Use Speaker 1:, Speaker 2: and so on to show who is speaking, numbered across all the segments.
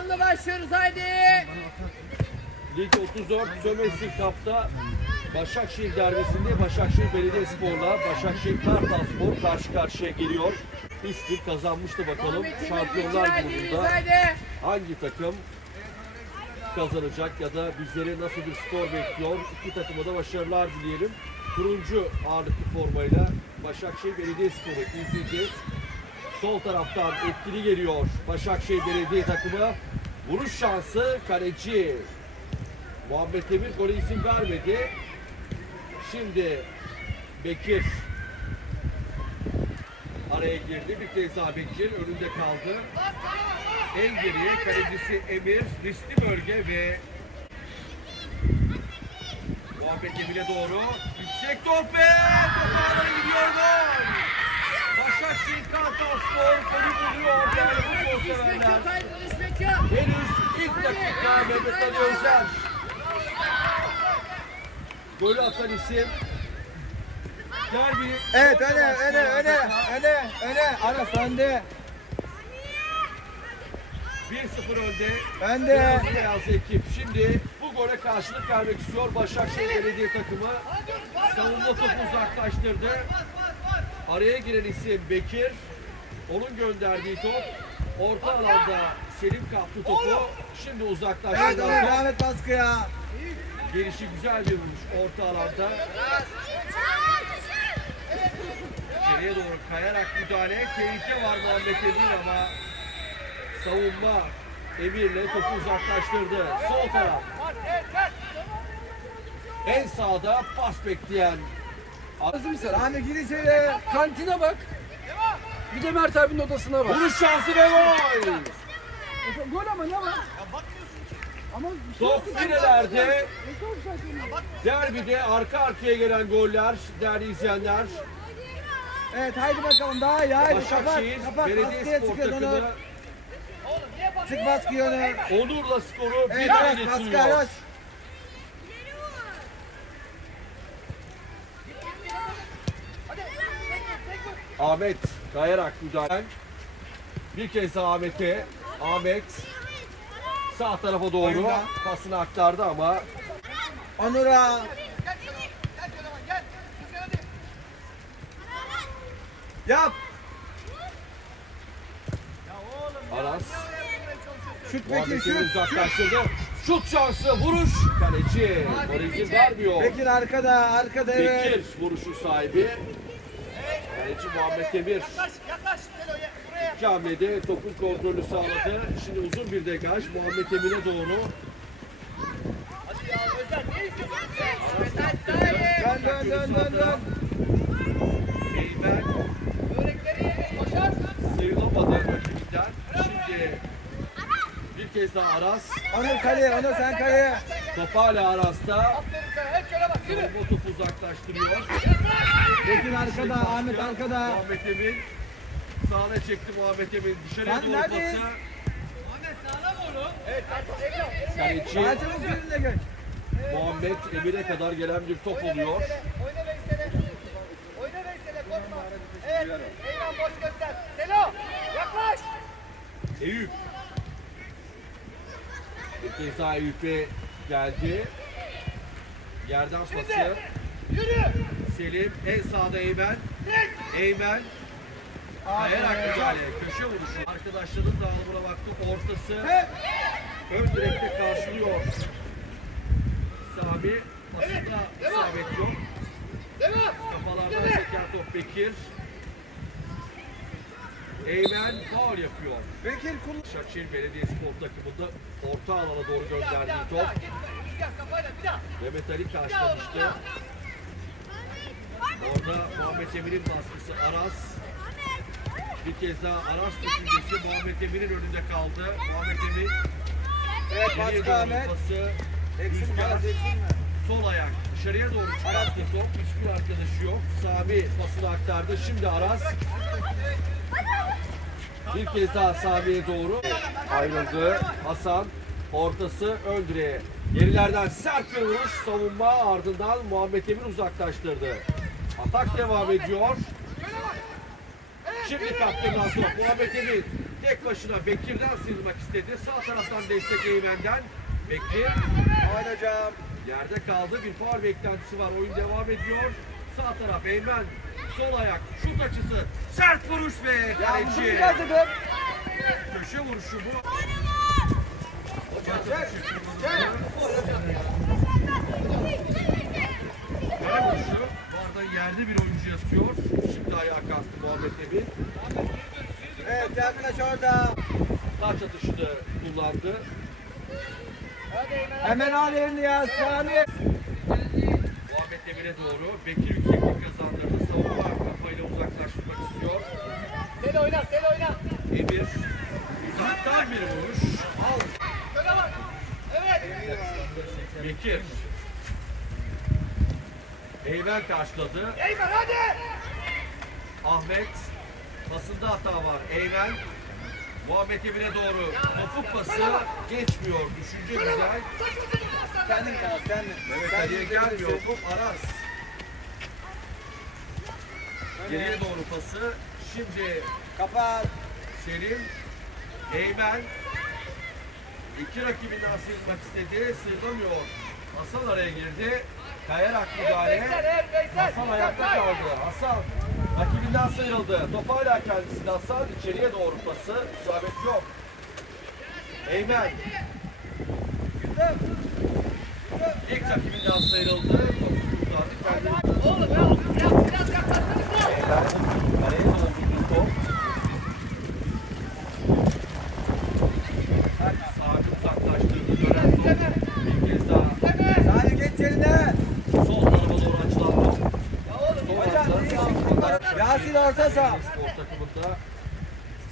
Speaker 1: Canlı başlıyoruz haydi.
Speaker 2: Lig 34 Sömestr Kap'ta Başakşehir derbisinde Başakşehir Belediyespor'la Başakşehir Kartalspor karşı karşıya geliyor. 3-1 kazanmıştı bakalım. Şampiyonlar
Speaker 1: Haydi.
Speaker 2: hangi takım kazanacak ya da bizleri nasıl bir skor bekliyor? İki takıma da başarılar dileyelim. Turuncu ağırlıklı formayla Başakşehir Belediyespor'u izleyeceğiz. Sol taraftan etkili geliyor Başakşehir Belediye takımı. Vuruş şansı kaleci. Muhammed Emir gole izin vermedi. Şimdi Bekir araya girdi. Bir kez daha Bekir önünde kaldı. En geriye kalecisi Emir, riskli bölge ve Muhammed Emir'e doğru yüksek top ve topağlara gidiyor gol. Başakşehir Kartalspor golü buluyor değerli futbol severler. Henüz ilk dakika Mehmet Ali Özer. Golü atan isim. Derbi.
Speaker 3: Evet öne öne öne öne öne Aras önde
Speaker 2: 1-0 önde.
Speaker 3: önde
Speaker 2: Beyaz beyaz ekip. Şimdi bu gole karşılık vermek istiyor Başakşehir Belediye takımı. Savunma topu uzaklaştırdı. Araya giren isim Bekir. Onun gönderdiği top. Orta alanda Selim kaptı topu. Şimdi
Speaker 3: Evet
Speaker 2: uzaklaştırdı.
Speaker 3: öne devam et baskıya
Speaker 2: Gelişi güzel bir vuruş orta alanda. İçeriye doğru kayarak müdahale. Tehlike var Muhammed Emir ama savunma Emir'le topu uzaklaştırdı. Sol taraf. En sağda pas bekleyen
Speaker 3: Hazır mısın? Ahmet gir içeri
Speaker 4: Kantine bak. Bir de Mert abinin odasına bak.
Speaker 2: vuruş şansı ve gol.
Speaker 4: Gol ama ne var? Ama bir şey
Speaker 2: Top nerelerde? Derbide arka arkaya gelen goller değerli izleyenler.
Speaker 3: Evet haydi bakalım daha iyi haydi kapat
Speaker 2: Başakşehir
Speaker 3: kapat baskıya
Speaker 2: Belediyespor
Speaker 3: çıkıyor
Speaker 2: takımı
Speaker 3: Çık baskıya Onur
Speaker 2: Onur'la skoru bir
Speaker 3: Evet baskı
Speaker 2: getiriyor.
Speaker 3: Aras
Speaker 2: Ahmet kayarak müdahale. Bir kez daha Ahmet'e. Ahmet sağ tarafa doğru
Speaker 3: Oyunda.
Speaker 2: pasını aktardı ama
Speaker 3: Onur'a Yap
Speaker 2: Aras
Speaker 3: Şut Bekir şut
Speaker 2: uzaklaştırdı. Şut şansı vuruş. Kaleci. İzin vermiyor.
Speaker 3: Bekir arkada arkada evet
Speaker 2: Bekir vuruşun sahibi. Kaleci Muhammed Emir. İki hamlede topun kontrolü sağladı. Şimdi uzun bir degaj Muhammed Emir'e doğru.
Speaker 3: Dön dön dön dön dön
Speaker 2: Eymen sıyrılamadı rakibinden. Şimdi bir kez daha Aras.
Speaker 3: Onur kaleye Onur sen kaleye
Speaker 2: Top hala Aras'ta. Bu topu uzaklaştırıyor.
Speaker 3: Bekir arkada Ahmet arkada
Speaker 2: Muhammed Emin sağına çekti Muhammed Emin. Dışarıya
Speaker 3: Sen
Speaker 2: doğru
Speaker 3: neredesin?
Speaker 2: pası. Kaleci
Speaker 3: Çabuk yerine gör
Speaker 2: Muhammed Emin'e kadar gelen bir top oluyor.
Speaker 5: Oyna Veysel'e. Oyna Veysel'e korkma. Evet. Eyvah boş göster. Selo. Yaklaş.
Speaker 2: Eyüp. Bir kez daha Eyüp'e geldi. Yerden pası.
Speaker 5: Yürü.
Speaker 2: Selim en sağda Eymen. Eymen kayarak müdahale. Köşe vuruşu. Arkadaşların dağılımına baktı. Ortası. Ön direkte karşılıyor. Sami pasında isabet yok. Kafalardan seken top Bekir. Eymen faul yapıyor.
Speaker 3: Bekir kul
Speaker 2: Başakşehir Belediyespor takımında orta alana doğru gönderdiği top. Mehmet Ali karşılamıştı. Orada Muhammed Emir'in baskısı Aras. Bir kez daha Aras düşüncesi Muhammed Emir'in önünde kaldı. Muhammed Emir
Speaker 3: Evet baskı Ahmet
Speaker 2: pası. Rüzgar
Speaker 3: Aras eksilme
Speaker 2: sol ayak dışarıya doğru çıkarttı top. Hiçbir arkadaşı yok. Sami pasını aktardı. Şimdi Aras bir kez daha Sami'ye doğru ayrıldı. Hasan ortası ön direğe. Gerilerden sert bir vuruş savunma ardından Muhammed Emin uzaklaştırdı. Atak devam ediyor. Şimdi kaptırılan top Muhammed Emin. Tek başına Bekir'den sıyrılmak istedi. Sağ taraftan destek Eymen'den. Bekir
Speaker 3: Haydi hocam.
Speaker 2: yerde kaldı. Bir faul beklentisi var. Oyun devam ediyor. Sağ taraf Eymen. Sol ayak. Şut açısı. Sert vuruş ve kaleci. Köşe vuruşu bu. Kale vuruşu. Bu arada yerde bir oyuncu yatıyor. Şimdi ayağa kalktı Muhammed Emin.
Speaker 3: Evet arkadaş orada.
Speaker 2: Taç atışını kullandı.
Speaker 3: Hemen al elini ya Sami.
Speaker 2: Muhammed Emin'e doğru. Bekir yükseklik kazandırdı. Savunma kafayla uzaklaştırmak istiyor.
Speaker 5: Selo oyna, Selo oyna.
Speaker 2: Emir uzaktan bir vuruş. Al.
Speaker 5: Öne bak. Evet.
Speaker 2: Bekir. Eymen karşıladı.
Speaker 5: Eymen hadi.
Speaker 2: Ahmet. Pasında hata var. Eymen. Muhammed Emin'e doğru. Topuk pası geçmiyor. Düşünce güzel.
Speaker 3: Kendin kal kendin.
Speaker 2: Evet kaleye gelmiyor. Bu Aras. Geriye doğru pası. Şimdi
Speaker 3: Kapat.
Speaker 2: Selim. Eymen. İki rakibinden sıyrılmak istedi. Sıyrılamıyor. Hasan araya girdi. Kayarak müdahale. Hasan ayakta kaldı. Hasan rakibinden sıyrıldı. Top hala kendisinde Hasan. içeriye doğru pası. İsabet yok. Eymen. İlk rakibinden sıyrıldı. Topu kurtardı. Kendi
Speaker 5: Oğlum ya, biraz, biraz yaklaşsanıza.
Speaker 2: Eymen. Kaleye doldurdu top. Sabi uzaklaştırdı. Dönen top. Bir kez daha
Speaker 3: Sami geç yerine.
Speaker 2: sol tarafa doğru açılan top. Sol
Speaker 3: Hocam
Speaker 2: açılan
Speaker 3: Yasin orta saha.
Speaker 2: Spor takımında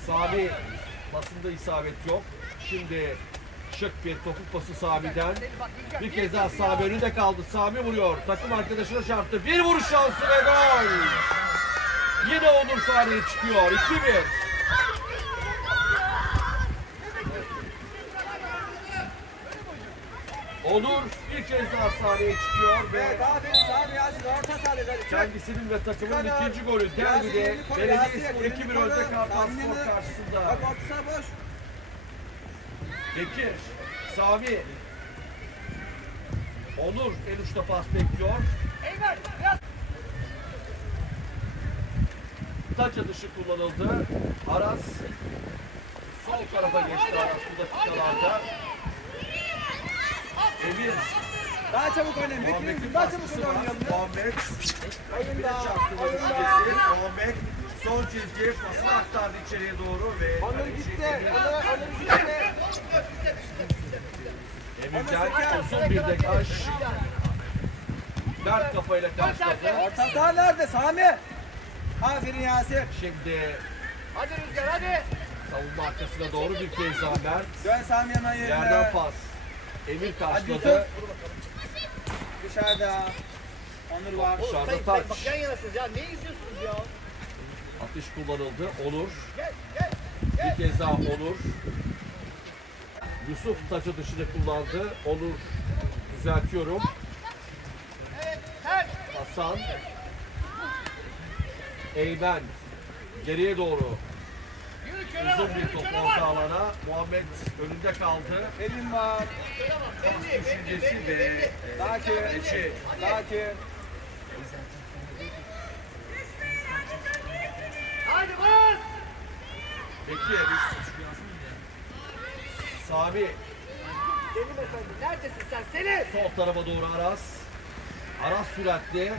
Speaker 2: Sami basında isabet yok. Şimdi şık bir topuk pası Sami'den. Bir kez daha Sami önünde kaldı. Sami vuruyor. Takım arkadaşına çarptı. Bir vuruş şansı ve gol. Yine Onur sahneye çıkıyor. 2-1. Onur bir kez daha sahneye çıkıyor ve
Speaker 3: Evet aferin Sami Yasin orta
Speaker 2: kendisinin ve takımın
Speaker 3: Çıkar.
Speaker 2: ikinci golü derbide
Speaker 3: elini koru,
Speaker 2: Belediyespor
Speaker 3: Yasin,
Speaker 2: 2-1
Speaker 3: elini
Speaker 2: önde. Kartal Spor karşısında.
Speaker 3: Bak orta saha boş.
Speaker 2: Bekir, Sami, Onur en uçta pas bekliyor. Taç atışı kullanıldı. Aras sol tarafa geçti Aras bu dakikalarda. Emir,
Speaker 3: Daha çabuk oynayın. Bekleyin. Daha çabuk oynayalım.
Speaker 2: Muhammed, de
Speaker 3: Oyunda. Oyunda.
Speaker 2: Muhammed son çizgi pasını aktardı içeriye doğru ve
Speaker 3: Onur gitti. Onur, gitti.
Speaker 2: Emir'den uzun bir dekaj. Dert kafayla karşıladı.
Speaker 3: Orta saha nerede Sami? Aferin Yasin.
Speaker 2: Şimdi
Speaker 5: Hadi Rüzgar hadi.
Speaker 2: savunma arkasına doğru bir kez daha Mert.
Speaker 3: Dön Sami yerine.
Speaker 2: Yerden pas. Emir
Speaker 3: Hadi
Speaker 2: karşıladı.
Speaker 3: Yusuf. Dışarıda. Onur var.
Speaker 2: Dışarıda
Speaker 5: Sayın. Bak yan yanasınız ya. Ne izliyorsunuz ya?
Speaker 2: Atış kullanıldı. Onur.
Speaker 5: Gel, gel.
Speaker 2: Bir kez daha Onur. Yusuf taç atışını kullandı. Onur düzeltiyorum.
Speaker 5: Evet.
Speaker 2: Hasan. Eymen. Geriye doğru. Uzun bir
Speaker 5: yürü
Speaker 2: top
Speaker 5: köre
Speaker 2: orta
Speaker 5: bak.
Speaker 2: alana. Muhammed önünde kaldı.
Speaker 3: Elim var.
Speaker 2: Düşüncesi ve e,
Speaker 3: Sakin.
Speaker 2: içi.
Speaker 3: Sakin.
Speaker 5: Hadi bas.
Speaker 2: Bekir. Sami.
Speaker 5: Selim efendi, neredesin sen Selim?
Speaker 2: Sol tarafa doğru Aras. Aras süratli.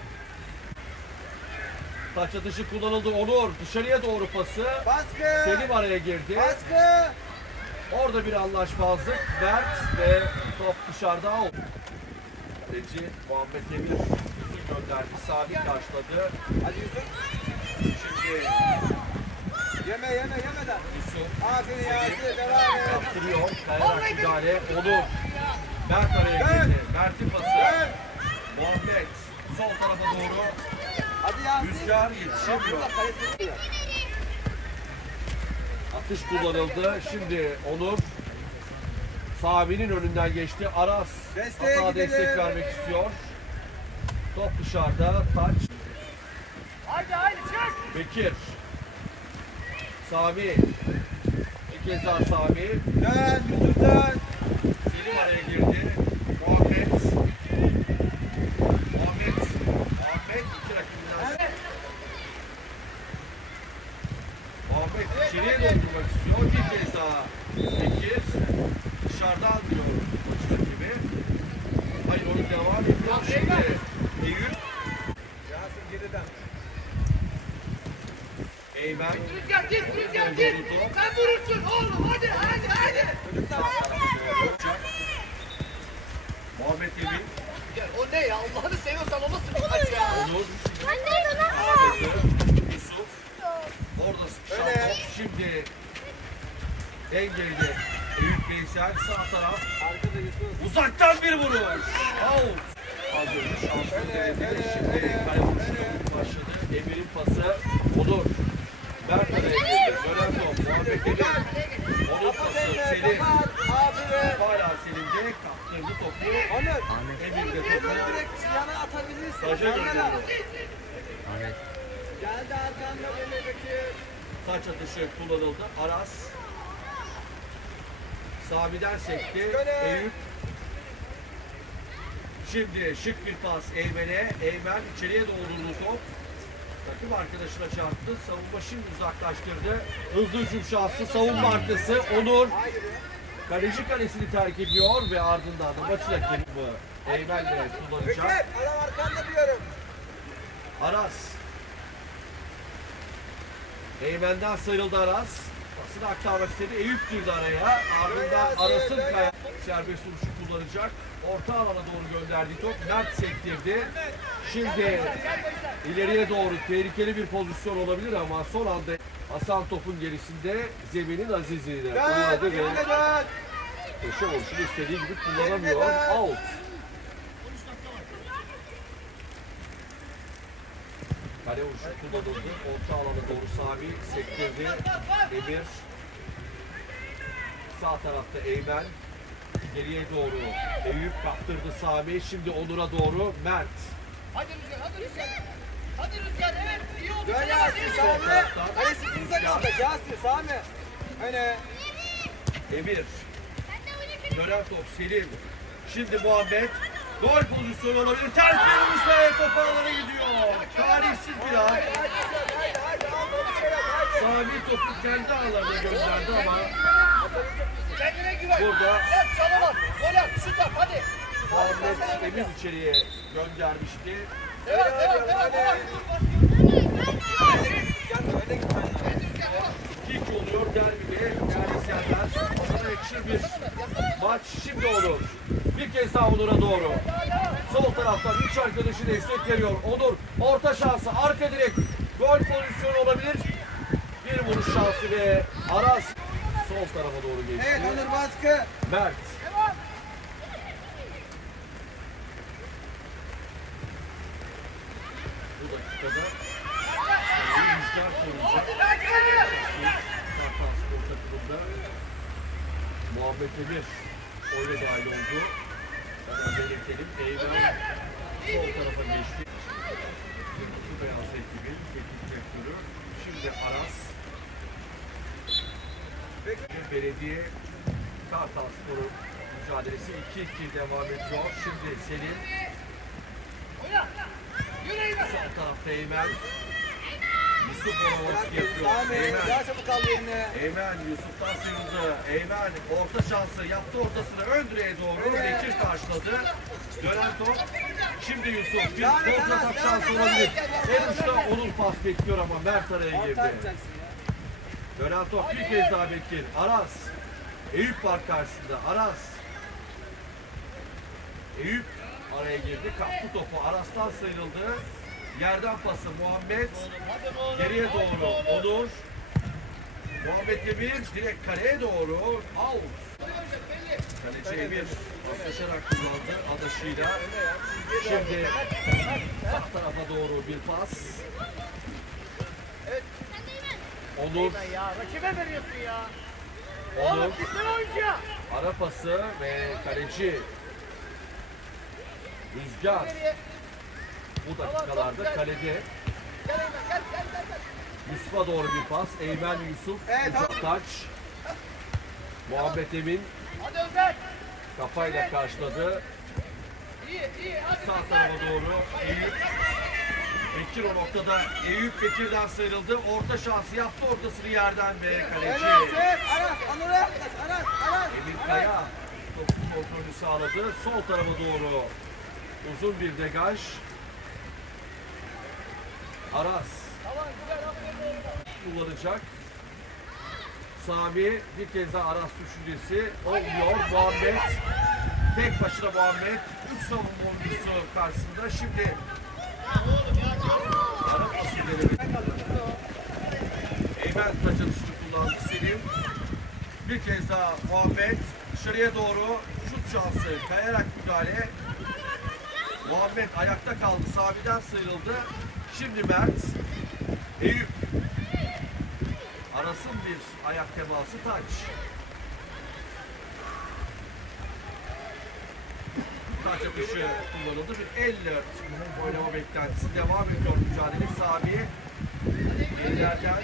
Speaker 2: Taç atışı kullanıldı. Onur dışarıya doğru pası.
Speaker 3: Baskı.
Speaker 2: Selim araya girdi.
Speaker 3: Baskı.
Speaker 2: Orada bir anlaşmazlık. Mert ve top dışarıda out. Kaleci Muhammed Emir uzun gönderdi. Sami karşıladı.
Speaker 3: Hadi Yusuf.
Speaker 2: Şimdi
Speaker 3: Yeme yeme yemeden.
Speaker 2: Yusuf
Speaker 3: Aferin Yasin. Devam et.
Speaker 2: yaptırıyor. Kayarak müdahale. Onur. Mert araya girdi. Mert'in pası. Muhammed sol tarafa doğru. Rüzgar yetişemiyor. Atış kullanıldı. Şimdi Onur Sami'nin önünden geçti. Aras
Speaker 3: Desteğe
Speaker 2: hata
Speaker 3: gidelim.
Speaker 2: destek vermek istiyor. Top dışarıda. Taç.
Speaker 5: Haydi haydi çık.
Speaker 2: Bekir. Sami. Bir kez daha Sami.
Speaker 3: Dön dön.
Speaker 2: Selim araya girdi. Muhammed. Muhammed. Muhammed iki rakibinden. Muhammed içeriye doldurmak istiyor. Bir kez daha. Bekir. Diyor maç rakibi. Hayır oyun devam ediyor. Şimdi Eyüp.
Speaker 3: Yasin geriden.
Speaker 2: Eymen.
Speaker 1: Rüzgar git Rüzgar git. Sen vurursun oğlum hadi hadi hadi.
Speaker 2: Muhammed Emin.
Speaker 5: O ne ya? Allah'ını seviyorsan o nasıl bir kaç ya?
Speaker 2: Onur.
Speaker 6: Anne bana
Speaker 2: Ahmet'e. Yusuf. Orada sıkışan
Speaker 3: Öyle.
Speaker 2: top. Şimdi en geride Eyüp Veysel. Sağ taraf.
Speaker 3: Arkada Yusuf.
Speaker 2: Uzaktan bir vuruş. Out. Az önce şanslı denedi. Şimdi kale vuruşuna başladı. Emir'in pası. Onur. Mert araya girdi. Dönen Emin. Onur pası. Selim. Hala Selim'de kaptırdı topu.
Speaker 3: Onur.
Speaker 2: Emir de
Speaker 3: Bunu
Speaker 2: topu.
Speaker 3: direkt yana atabilirsin.
Speaker 2: Taca
Speaker 3: Yanlara.
Speaker 2: gönderiyor.
Speaker 3: Geldi arkanda böyle Bekir.
Speaker 2: Taç atışı kullanıldı. Aras. Sami'den sekti. Eyüp. Şimdi şık bir pas Eymen'e. Eymen içeriye doldurdu top. Takım arkadaşına çarptı. Savunma şimdi uzaklaştırdı. Hızlı hücum şansı. Savunma arkası. Onur. Kaleci kalesini terk ediyor ve ardından da maçı rakibi Eymen de
Speaker 3: Bekir.
Speaker 2: kullanacak.
Speaker 3: Adam arkanda diyorum.
Speaker 2: Aras. Eymen'den sıyrıldı Aras. Pasını aktarmak istedi. Eyüp girdi araya. Ardından Aras'ın kaya serbest vuruşu kullanacak. Orta alana doğru gönderdiği top. Mert sektirdi. Şimdi ileriye doğru tehlikeli bir pozisyon olabilir ama son anda Hasan topun gerisinde zeminin Aziz'iyle
Speaker 3: Dön.
Speaker 2: oynadı ve köşe vuruşunu istediği gibi kullanamıyor. Out. Kale vuruşu kullanıldı. Orta alana doğru Sami sektirdi. Emir. Sağ tarafta Eymen. Geriye doğru Eyüp kaptırdı Sami. Şimdi Onur'a doğru Mert.
Speaker 1: Hadi Rüzgar hadi Rüzgar. Hadi Rüzgar evet iyi oldu.
Speaker 3: Dön Yasin Sami. Kalesi bize kaldı. Yasin Sami. Öne.
Speaker 2: Emir. Dönen top Selim. Şimdi Muhammed. Gol pozisyonu olabilir. Ters bir vuruş ve top ağlara gidiyor. Tarihsiz bir an. Sami topu kendi ağlarına gönderdi ama
Speaker 1: Kendine güven.
Speaker 2: burada
Speaker 1: Evet çalım at. Gol at şut at hadi.
Speaker 2: Muhammed Emir içeriye göndermişti.
Speaker 3: Öne gitmen lazım.
Speaker 2: İlk oluyor derbide. Yani senden sana yakışır bir maç şimdi olur. Bir kez daha Onur'a doğru. Sol taraftan üç arkadaşı destek veriyor. Onur orta şansı arka direk gol pozisyonu olabilir. Bir vuruş şansı ve Aras sol tarafa doğru geçti.
Speaker 3: Evet Onur baskı.
Speaker 2: Mert. Bu dakikada rüzgar koruyacak. Kartal Spor takımında Muhammed Emir oyuna dahil oldu. Hemen belirtelim. Eymen sol tarafa geçti. Beyaz ekibin teknik direktörü. Şimdi Aras. Belediye Kartal Sporu mücadelesi 2-2 devam ediyor. Şimdi Selim sol tarafta Eymen. Yusuf Orovoski yapıyor. Eymen. Eymen Yusuf'tan sıyrıldı. Eymen orta şansı yaptı ortasını ön direğe doğru. Bekir karşıladı. Dönen top. Şimdi Yusuf bir kontratak şansı olabilir. En uçta Onur pas bekliyor ama Mert araya girdi. Dönen top bir kez daha Bekir. Aras. Eyüp var karşısında. Aras. Eyüp araya girdi. Kaptı topu. Aras'tan sıyrıldı. Yerden pası Muhammed. Geriye doğru Onur. Muhammed Emir direkt kaleye doğru. Out. Kaleci Emir paslaşarak kullandı adaşıyla. Şimdi sağ tarafa doğru bir pas. Onur,
Speaker 1: Ya rakibe veriyorsun ya.
Speaker 2: Onur,
Speaker 1: Oğlum gitsene oyuncuya.
Speaker 2: ara pası ve kaleci Rüzgar bu dakikalarda kalede
Speaker 1: Gel Eymen gel gel gel. gel.
Speaker 2: Yusuf'a doğru bir pas. Eymen Yusuf,
Speaker 3: Evet,
Speaker 2: taç. Muhammed Emin
Speaker 5: Hadi Özer.
Speaker 2: kafayla karşıladı.
Speaker 5: İyi iyi hadi
Speaker 2: Sağ tarafa doğru Eyüp. Bekir o noktada Eyüp Bekir'den sıyrıldı. Orta şansı yaptı ortasını yerden ve kaleci.
Speaker 3: Aras, Onur'a yaklaş. Aras, Aras.
Speaker 2: Emin Kaya topun kontrolünü sağladı. Sol tarafa doğru uzun bir degaj. Aras kullanacak. Sami bir kez daha Aras düşüncesi olmuyor. Muhammed tek başına Muhammed 3 savunma oyuncusu karşısında şimdi. Eymen taç atışını kullandı Selim. Bir kez daha Muhammed dışarıya doğru şut şansı kayarak müdahale. Muhammed ayakta kaldı. Sami'den sıyrıldı. Şimdi Mert. Eyüp. Arasın bir ayak teması taç. Taç atışı kullanıldı. Bir elle oynama beklentisi devam ediyor mücadele. Sami. Gerilerden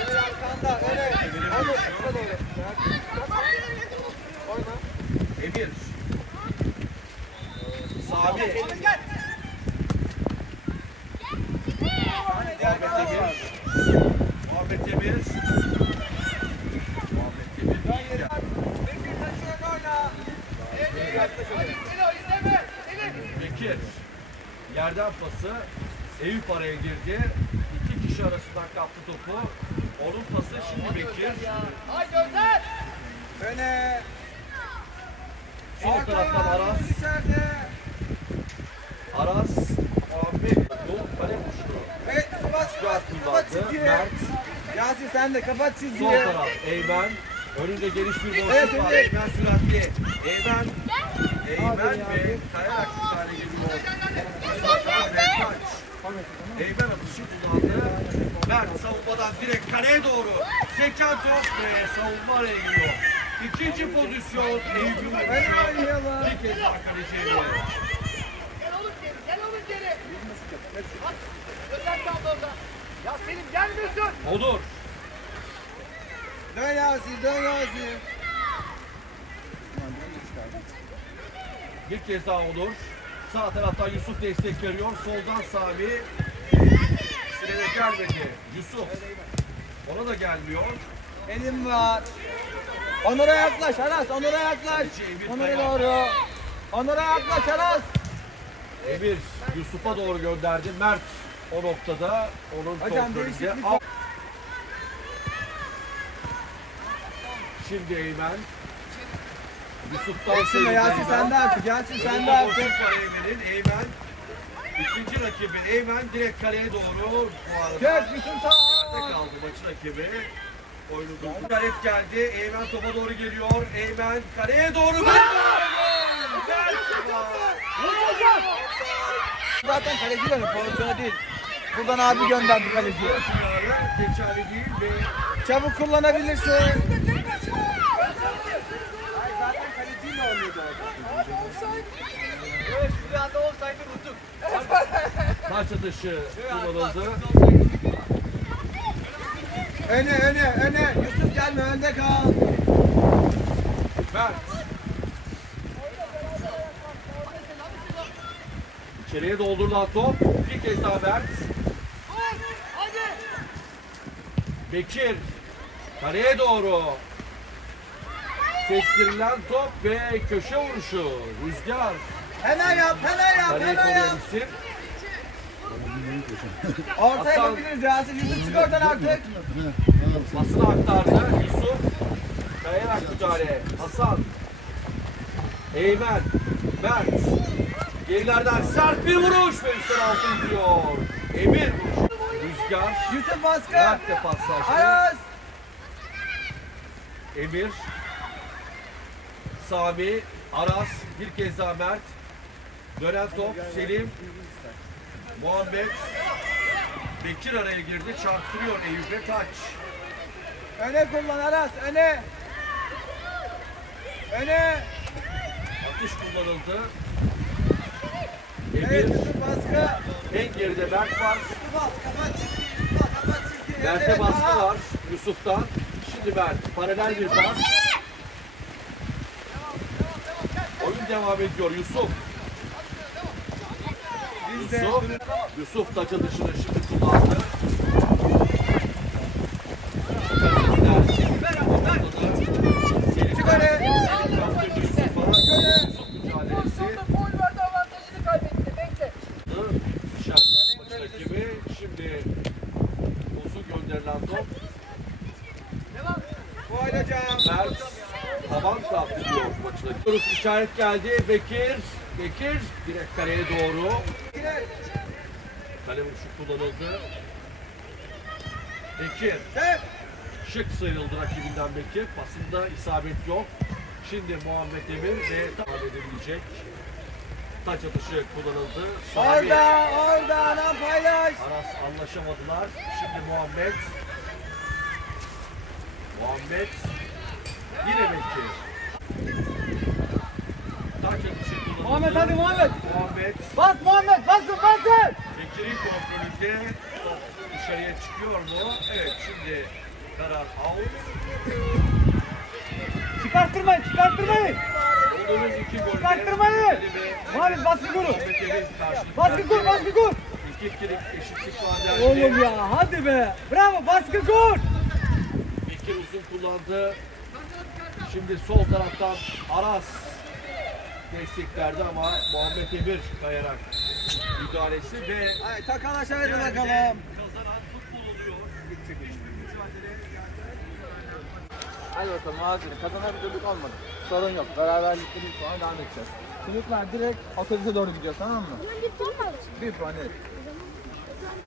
Speaker 3: Emir arkanda, öne. Onur, şuna doğru. Oyna.
Speaker 2: Emir. Sami. Muhammed Emir. Muhammed Emir. Muhammed Emir.
Speaker 3: Bekir taşıyor, oyna.
Speaker 5: Hadi Selo izleme. Selim.
Speaker 2: Bekir. Yerden pası. Eyüp araya girdi. İki kişi arasından kaptı topu. Onun pası şimdi Bekir.
Speaker 5: Haydi Özer.
Speaker 3: Öne.
Speaker 2: Sol taraftan Aras.
Speaker 3: İçeride.
Speaker 2: Aras. Muhammed. Yol kale vuruştu.
Speaker 3: Evet, kapat, kapat
Speaker 2: Kullandı.
Speaker 3: çizgiyi.
Speaker 2: Mert.
Speaker 3: Yasin sen de kapat
Speaker 2: Sol
Speaker 3: çizgiyi.
Speaker 2: taraf Eymen. Önünde geniş bir boşluk
Speaker 3: Evet,
Speaker 2: var.
Speaker 3: evet.
Speaker 2: Eymen süratli. Eymen. Eymen ve kayarak müdahale geliyor. Berkaç. Eymen atışı kullandı. Mert savunmadan direkt kaleye doğru. Seken top ve savunma araya giriyor. İkinci pozisyon Eyüp'ün. Bir kez daha kaleci eliyor.
Speaker 5: Gel oğlum geri. Gel oğlum geri. Bak Özer kaldı orada. Ya Selim gelmiyorsun.
Speaker 2: Olur.
Speaker 3: Dön Yasin, dön Yasin.
Speaker 2: Bir kez daha olur. Sağ taraftan Yusuf destek veriyor. Soldan Sami. Sinene gelmedi. Yusuf. Ona da gelmiyor.
Speaker 3: Elim var. Onur'a yaklaş Aras, Onur'a yaklaş. Onur'a doğru. Onur'a yaklaş Aras.
Speaker 2: Emir Yusuf'a doğru gönderdi. Mert o noktada onun kontrolünde. Şimdi Eymen. Yusuf'tan
Speaker 3: Yasin
Speaker 2: Eymen.
Speaker 3: sen de artık, Yasin sen de
Speaker 2: Önünde
Speaker 3: artık.
Speaker 2: boşluk var Eymen'in. Eymen. İkinci rakibi Eymen direkt kaleye doğru. Bu arada
Speaker 3: bütün
Speaker 2: yerde
Speaker 3: ta.
Speaker 2: kaldı maçın rakibi. Oyunu. Garip geldi. Eymen topa doğru geliyor. Eymen kaleye doğru. Gol! Güzel.
Speaker 3: Zaten kaleci benim, pozisyonu değil. Buradan abi gönderdi kaleciyi.
Speaker 2: Kararı geçerli değil ve
Speaker 3: Çabuk kullanabilirsin. Hayır zaten kaleciyle oynuyordu Evet bir anda olsaydı unuttuk.
Speaker 2: taç atışı kullanıldı.
Speaker 3: Öne öne öne. Yusuf gelme önde kal.
Speaker 2: Mert. İçeriye doldurulan top. Bir kez daha Mert.
Speaker 5: Hadi.
Speaker 2: Bekir. Kaleye doğru. Sektirilen top ve köşe vuruşu. Rüzgar.
Speaker 3: Hemen yap hemen yap hemen yap.
Speaker 2: koruyan isim.
Speaker 3: Orta
Speaker 2: Hasan.
Speaker 3: yapabiliriz Yasin. Yusuf çık oradan artık.
Speaker 2: Pasını aktardı. Yusuf. Kayarak müdahale. Hasan. Eymen. Mert. Gerilerden sert bir vuruş ve üstten altı gidiyor. Emir vuruşu. Rüzgar.
Speaker 3: Yusuf baskı.
Speaker 2: Mert de paslaştı.
Speaker 3: Aras.
Speaker 2: Emir. Sami. Aras. Bir kez daha Mert. Dönen top. Selim. Muhammed. Bekir araya girdi. Çarptırıyor Eyüp'e taç.
Speaker 3: Öne kullan Aras öne. Öne.
Speaker 2: Atış kullanıldı. Emir.
Speaker 3: Baskı.
Speaker 2: En geride Mert var. Mert'e baskı var Yusuf'tan. Şimdi Mert paralel bir pas. Devam ediyor Yusuf. Yusuf, Yusuf taç atışını şimdi kullandı.
Speaker 3: Çık öyle.
Speaker 2: Yusuf mücadelesi.
Speaker 5: Gol verdi avantajını kaybetti. Bekle.
Speaker 2: Şarkı maç rakibi. Şimdi uzun gönderilen top.
Speaker 3: Gol hocam.
Speaker 2: Mert taban kaptı diyor maçı rakibi. İşaret geldi. Bekir. Bekir direkt kaleye doğru. Kale vuruşu kullanıldı. Bekir. Şık sıyrıldı rakibinden Bekir. Pasında isabet yok. Şimdi Muhammed Emir ve devam edebilecek. Taç atışı kullanıldı. Sabit.
Speaker 3: Orada, orada anam paylaş.
Speaker 2: Aras anlaşamadılar. Şimdi Muhammed. Muhammed. Yine Bekir.
Speaker 3: Muhammed hadi Muhammed.
Speaker 2: Muhammed.
Speaker 3: Bas Muhammed, basın basın.
Speaker 2: Bekir'in kontrolünde top dışarıya çıkıyor mu? Evet şimdi karar out.
Speaker 3: Çıkarttırmayın, çıkarttırmayın.
Speaker 2: Olduğunuz iki golde
Speaker 3: Çıkarttırmayın. Muhammed baskı kur.
Speaker 2: Muhammed Emin karşılıklı.
Speaker 3: Baskı kur, baskı kur.
Speaker 2: İki ikilik eşitlik var.
Speaker 3: Oğlum ya hadi be. Bravo baskı kur.
Speaker 2: Bekir uzun kullandı. Şimdi sol taraftan Aras destek verdi ama Muhammed Emir kayarak müdahalesi ve
Speaker 3: Ay takalaş hadi bakalım.
Speaker 2: kazanan futbol oluyor.
Speaker 3: Hadi bakalım hazır. Kazanabildik olmadı. Sorun yok. Beraberlikte bir puan devam edeceğiz. Çocuklar direkt otobüse doğru gidiyor tamam mı? Bir puan evet.